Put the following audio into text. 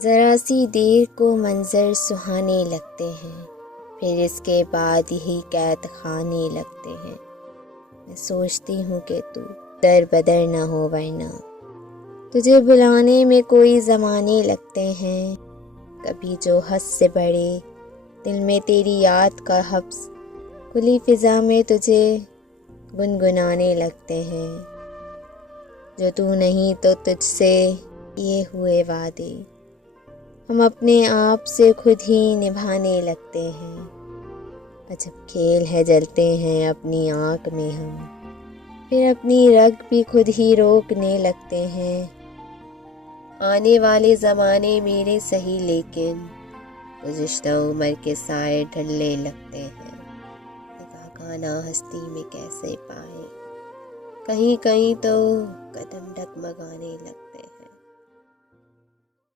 ذرا سی دیر کو منظر سہانے لگتے ہیں، پھر اس کے بعد یہی قید خانے لگتے ہیں۔ میں سوچتی ہوں کہ تو در بدر نہ ہو، ورنہ تجھے بلانے میں کوئی زمانے لگتے ہیں۔ کبھی جو حد سے بڑھے دل میں تیری یاد کا حبس، کھلی فضا میں تجھے گنگنانے لگتے ہیں۔ جو تو نہیں تو تجھ سے یہ ہوئے وعدے، ہم اپنے آپ سے خود ہی نبھانے لگتے ہیں۔ عجب کھیل ہے جلتے ہیں اپنی آنکھ میں ہم، پھر اپنی رگ بھی خود ہی روکنے لگتے ہیں۔ آنے والے زمانے میرے سہی لیکن گزشتہ عمر کے سائے ڈھلنے لگتے ہیں۔ نگاہ خانہ ہستی میں کیسے پائے، کہیں کہیں تو قدم ڈگمگانے لگتے ہیں۔